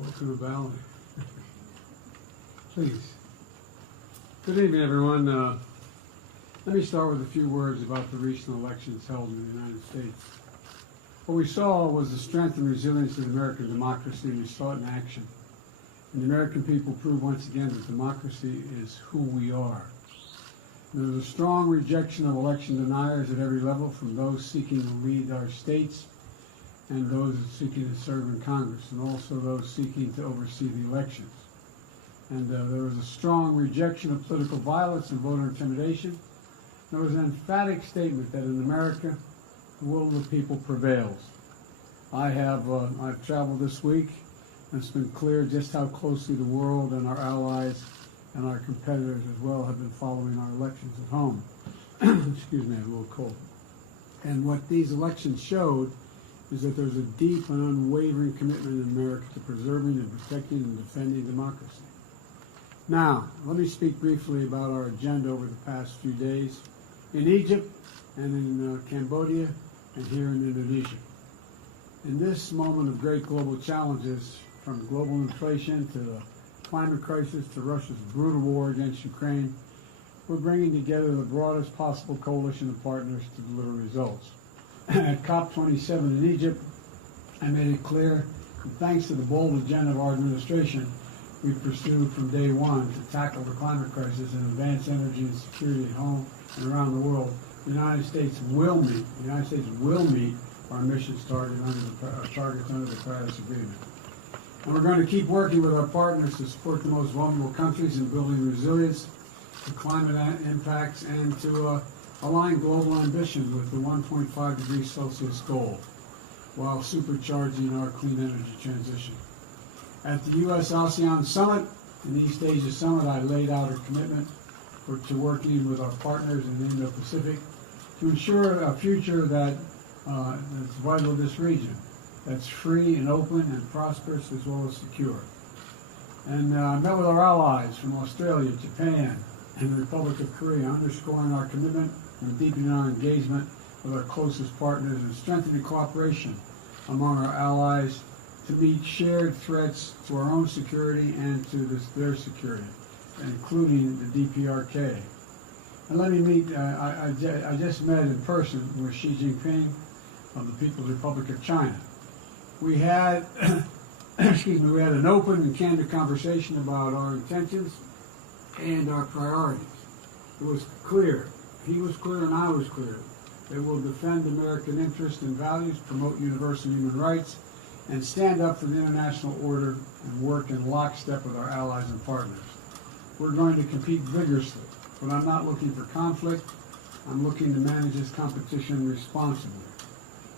Welcome to Valley. Please. Good evening, everyone. Let me start with a few words about the recent elections held in the United States. What we saw was the strength and resilience of American democracy, and we saw it in action. And the American people proved once again that democracy is who we are. And there was a strong rejection of election deniers at every level, from those seeking to lead our states and those seeking to serve in Congress, and also those seeking to oversee the elections. And there was a strong rejection of political violence and voter intimidation. There was an emphatic statement that in America, the will of the people prevails. I've traveled this week, and it's been clear just how closely the world and our allies and our competitors as well have been following our elections at home. Excuse me, I'm a little cold. And what these elections showed is that there's a deep and unwavering commitment in America to preserving and protecting and defending democracy. Now, let me speak briefly about our agenda over the past few days in Egypt and in Cambodia and here in Indonesia. In this moment of great global challenges, from global inflation to the climate crisis to Russia's brutal war against Ukraine, we're bringing together the broadest possible coalition of partners to deliver results. At COP27 in Egypt, I made it clear, thanks to the bold agenda of our administration, we've pursued from day one to tackle the climate crisis and advance energy and security at home and around the world. The United States will meet our emissions targets under the Paris Agreement. And we're going to keep working with our partners to support the most vulnerable countries in building resilience to climate impacts and to align global ambition with the 1.5 degrees Celsius goal while supercharging our clean energy transition. At the U.S.-ASEAN Summit, in the East Asia Summit, I laid out a commitment to working with our partners in the Indo-Pacific to ensure a future that's vital to this region, that's free and open and prosperous as well as secure. And I met with our allies from Australia, Japan, and the Republic of Korea, underscoring our commitment and deepening our engagement with our closest partners and strengthening cooperation among our allies to meet shared threats to our own security and to their security, including the DPRK. And let me meet, I just met in person with Xi Jinping of the People's Republic of China. We had, we had an open and candid conversation about our intentions and our priorities. It was clear, he was clear and I was clear, that we'll defend American interests and values, promote universal human rights, and stand up for the international order and work in lockstep with our allies and partners. We're going to compete vigorously, but I'm not looking for conflict. I'm looking to manage this competition responsibly.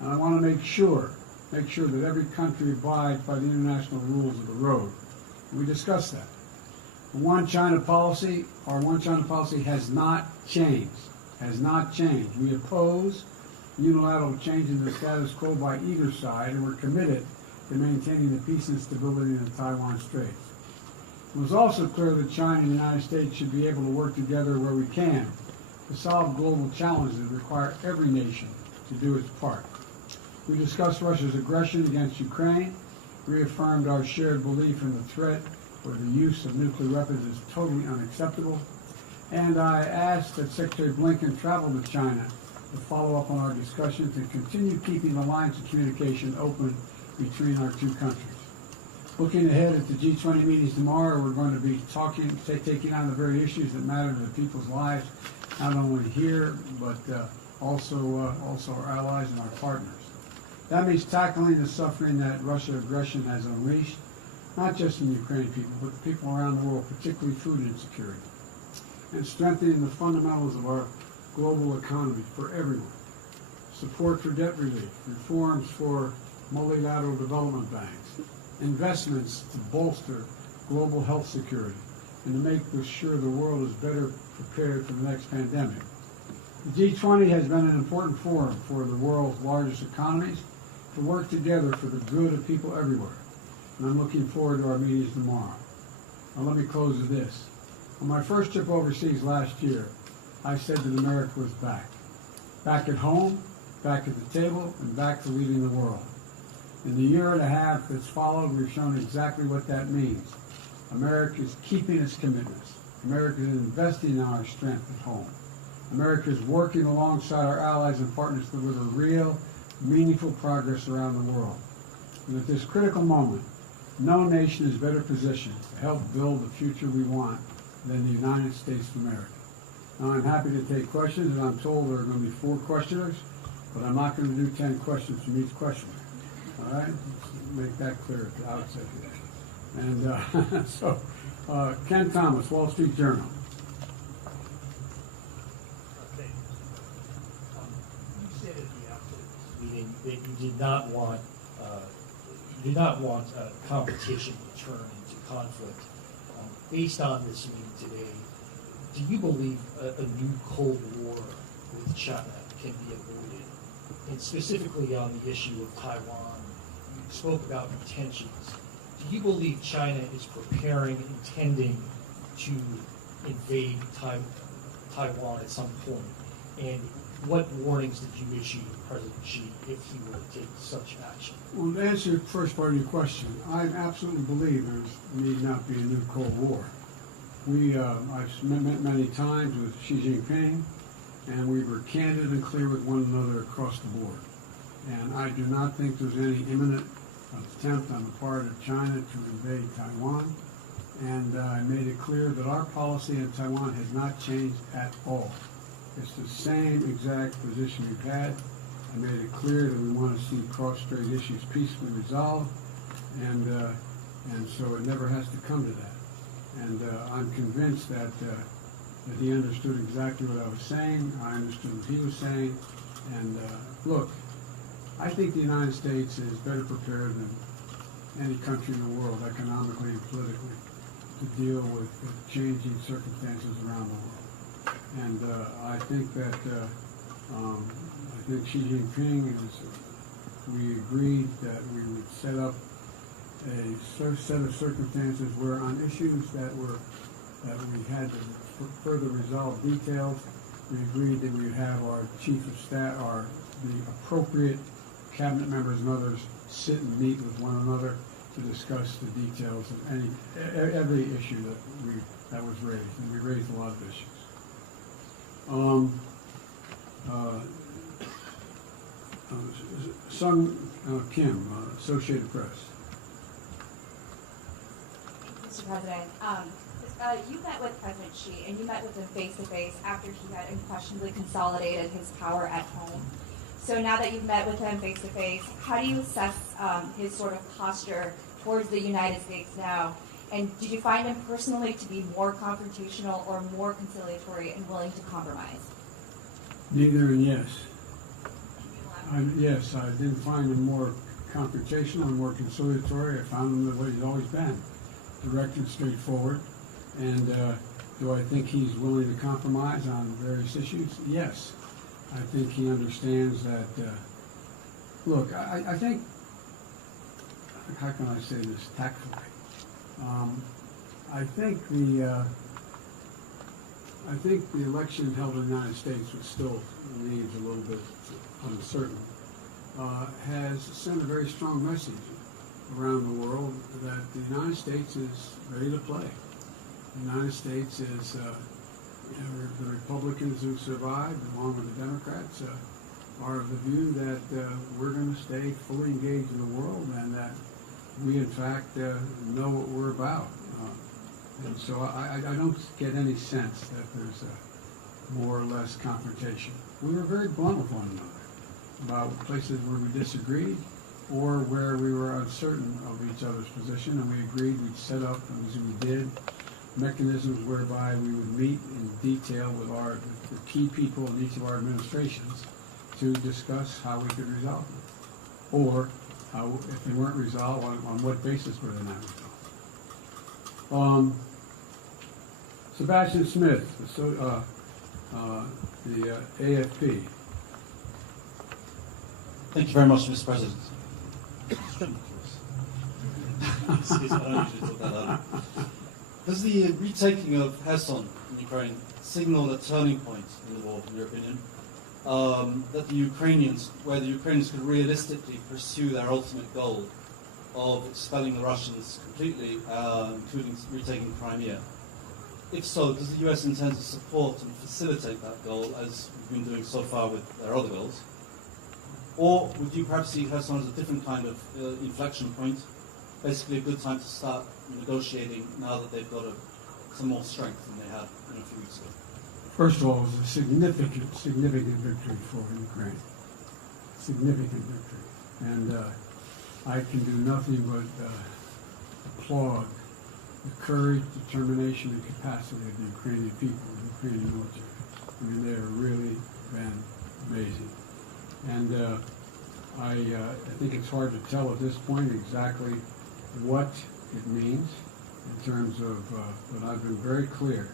And I want to make sure that every country abides by the international rules of the road. And we discussed that. The our One China policy has not changed. We oppose unilateral change in the status quo by either side, and we're committed to maintaining the peace and stability in the Taiwan Straits. It was also clear that China and the United States should be able to work together where we can to solve global challenges that require every nation to do its part. We discussed Russia's aggression against Ukraine, reaffirmed our shared belief in the threat where the use of nuclear weapons is totally unacceptable, and I asked that Secretary Blinken travel to China to follow up on our discussions and continue keeping the lines of communication open between our two countries. Looking ahead at the G20 meetings tomorrow, we're going to be taking on the very issues that matter to the people's lives, not only here, but also our allies and our partners. That means tackling the suffering that Russian aggression has unleashed, not just in Ukrainian people, but the people around the world, particularly food insecurity, and strengthening the fundamentals of our global economy for everyone. Support for debt relief, reforms for multilateral development banks, investments to bolster global health security, and to make sure the world is better prepared for the next pandemic. The G20 has been an important forum for the world's largest economies to work together for the good of people everywhere. And I'm looking forward to our meetings tomorrow. Now let me close with this. On my first trip overseas last year, I said that America was back. Back at home, back at the table, and back to leading the world. In the year and a half that's followed, we've shown exactly what that means. America is keeping its commitments. America is investing in our strength at home. America is working alongside our allies and partners to deliver real, meaningful progress around the world. And at this critical moment, no nation is better positioned to help build the future we want than the United States of America. Now, I'm happy to take questions, and I'm told there are going to be 4 questioners, but I'm not going to do 10 questions from each questioner. All right? Let's make that clear at the outset here. And so, Ken Thomas, Wall Street Journal. Okay. You said at the outset of this meeting that you did not want competition to turn into conflict. Based on this meeting today, do you believe a new Cold War with China can be avoided? And specifically on the issue of Taiwan, you spoke about intentions. Do you believe China is intending to invade Taiwan at some point? And what warnings did you issue to President Xi if he were to take such action? Well, to answer the first part of your question, I absolutely believe there need not be a new Cold War. I've met many times with Xi Jinping, and we were candid and clear with one another across the board. And I do not think there's any imminent attempt on the part of China to invade Taiwan. And I made it clear that our policy in Taiwan has not changed at all. It's the same exact position we've had. I made it clear that we want to see cross-strait issues peacefully resolved, and so it never has to come to that. And I'm convinced that he understood exactly what I was saying. I understood what he was saying. And look, I think the United States is better prepared than any country in the world, economically and politically, to deal with the changing circumstances around the world. And I think that Xi Jinping we agreed that we would set up a set of circumstances where on issues that we had to further resolve details, we agreed that we would have our chief of staff, the appropriate cabinet members and others sit and meet with one another to discuss the details of every issue that was raised, and we raised a lot of issues. Sung Kim, Associated Press. Mr. President, you met with President Xi, and you met with him face-to-face after he had unquestionably consolidated his power at home. So now that you've met with him face-to-face, how do you assess his sort of posture towards the United States now? And did you find him personally to be more confrontational or more conciliatory and willing to compromise? Neither and yes. Yes, I didn't find him more confrontational and more conciliatory. I found him the way he's always been, direct and straightforward. And do I think he's willing to compromise on various issues? Yes. I think he understands that. Look, I think, how can I say this tactfully? I think the election held in the United States, which still leaves a little bit uncertain, has sent a very strong message around the world that the United States is ready to play. The United States is, the Republicans who survived, along with the Democrats, are of the view that we're going to stay fully engaged in the world and that we, in fact, know what we're about. And so I don't get any sense that there's a more or less confrontation. We were very blunt with one another about places where we disagreed or where we were uncertain of each other's position, and we agreed we'd set up, as we did, mechanisms whereby we would meet in detail with the key people in each of our administrations to discuss how we could resolve them, or how, if they weren't resolved, on what basis were they not resolved. Sebastian Smith, the AFP. Thank you very much, Mr. President. Does the retaking of Kherson in Ukraine signal a turning point in the war, in your opinion? that the Ukrainians, where the Ukrainians could realistically pursue their ultimate goal of expelling the Russians completely, including retaking Crimea? If so, does the US intend to support and facilitate that goal, as we've been doing so far with their other goals? Or would you perhaps see Kherson as a different kind of inflection point, basically a good time to start negotiating now that they've got some more strength than they had a few weeks ago? First of all, it was a significant victory for Ukraine. Significant victory. And I can do nothing but applaud the courage, determination, and capacity of the Ukrainian people, the Ukrainian military. I mean, they have really been amazing. And I think it's hard to tell at this point exactly what it means in terms of, but I've been very clear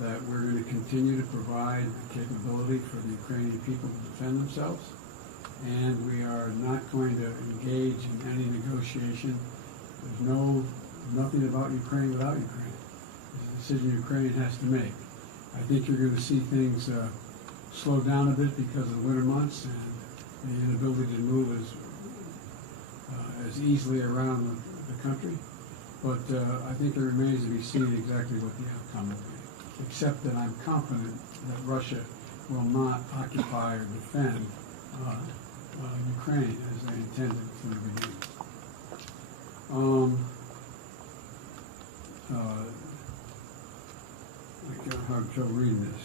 that we're going to continue to provide the capability for the Ukrainian people to defend themselves, and we are not going to engage in any negotiation. There's nothing about Ukraine without Ukraine. It's a decision Ukraine has to make. I think you're going to see things slow down a bit because of the winter months and the inability to move as easily around the country. But I think it remains to be seen exactly what the outcome will be, except that I'm confident that Russia will not occupy or defend Ukraine as they intended from the beginning. I can't have trouble reading this.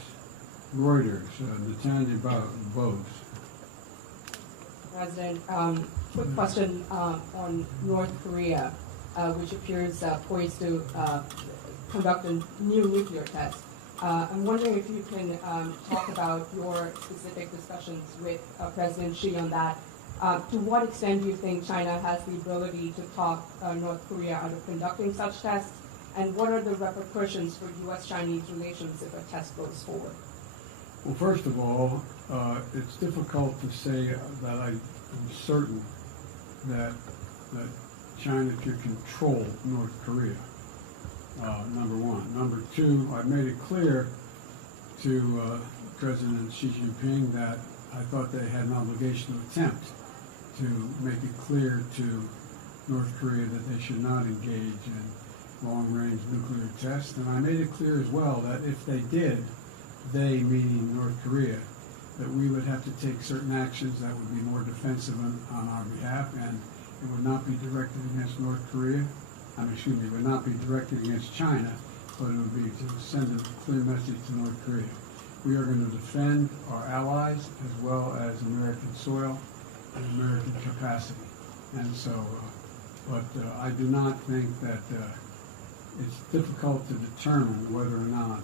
Reuters, Natanya Bose. President, quick question on North Korea, which appears poised to conduct a new nuclear test. I'm wondering if you can talk about your specific discussions with President Xi on that. To what extent do you think China has the ability to talk North Korea out of conducting such tests? And what are the repercussions for U.S.-Chinese relations if a test goes forward? Well, first of all, it's difficult to say that I'm certain that China could control North Korea, number one. Number two, I made it clear to President Xi Jinping that I thought they had an obligation to attempt to make it clear to North Korea that they should not engage in long-range nuclear tests. And I made it clear as well that if they did, they, meaning North Korea, that we would have to take certain actions that would be more defensive on our behalf, and it would not be directed against North Korea. It would not be directed against China, but it would be to send a clear message to North Korea. We are going to defend our allies as well as American soil and American capacity. And so, but I do not think that it's difficult to determine whether or not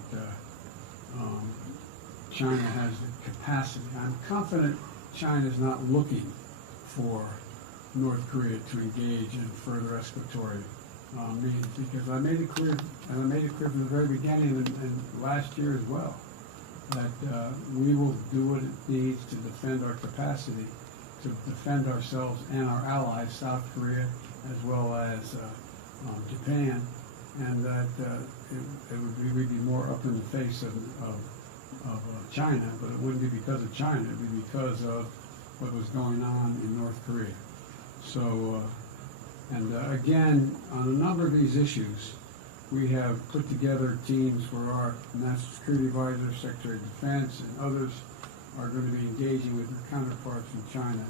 China has the capacity. I'm confident China is not looking for North Korea to engage in further escalatory means, because I made it clear, and I made it clear from the very beginning and last year as well, that we will do what it needs to defend our capacity, to defend ourselves and our allies, South Korea as well as Japan, and that we'd be more up in the face of China, but it wouldn't be because of China, it would be because of what was going on in North Korea. So, again, on a number of these issues, we have put together teams where our National Security Advisor, Secretary of Defense, and others are going to be engaging with their counterparts from China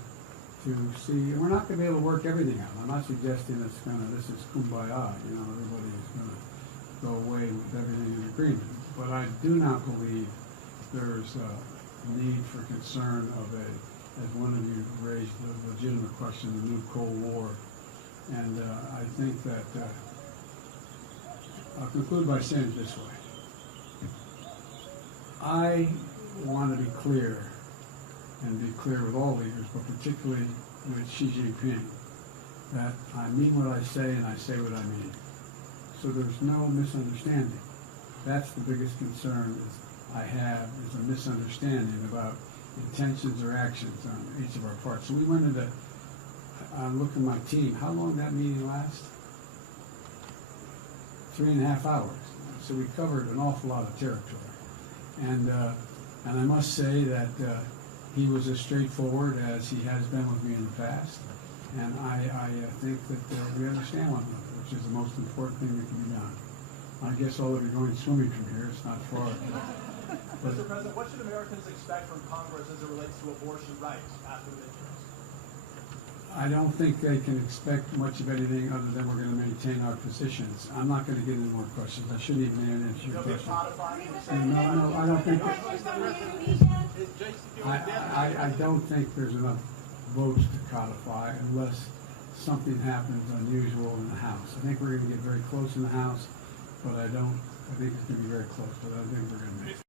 to see, and we're not going to be able to work everything out. I'm not suggesting this is kumbaya, everybody is going to go away with everything in agreement. But I do not believe there's a need for concern of as one of you raised the legitimate question, the new Cold War. And I think that, I'll conclude by saying it this way. I want to be clear, and be clear with all leaders, but particularly with Xi Jinping, that I mean what I say and I say what I mean. So there's no misunderstanding. That's the biggest concern I have, is a misunderstanding about intentions or actions on each of our parts. So we went into, I'm looking at my team, how long did that meeting last? 3.5 hours. So we covered an awful lot of territory. And And I must say that he was as straightforward as he has been with me in the past. And I think that we understand one another, which is the most important thing that can be done. I guess all of you are going swimming from here, it's not far. Mr. President, what should Americans expect from Congress as it relates to abortion rights after the midterms? I don't think they can expect much of anything other than we're going to maintain our positions. I'm not going to get into more questions. I shouldn't even answer your question. No, I don't think. I don't think there's enough votes to codify unless something happens unusual in the House. I think we're going to get very close in the House, but I think it's going to be very close, but I think we're going to make it.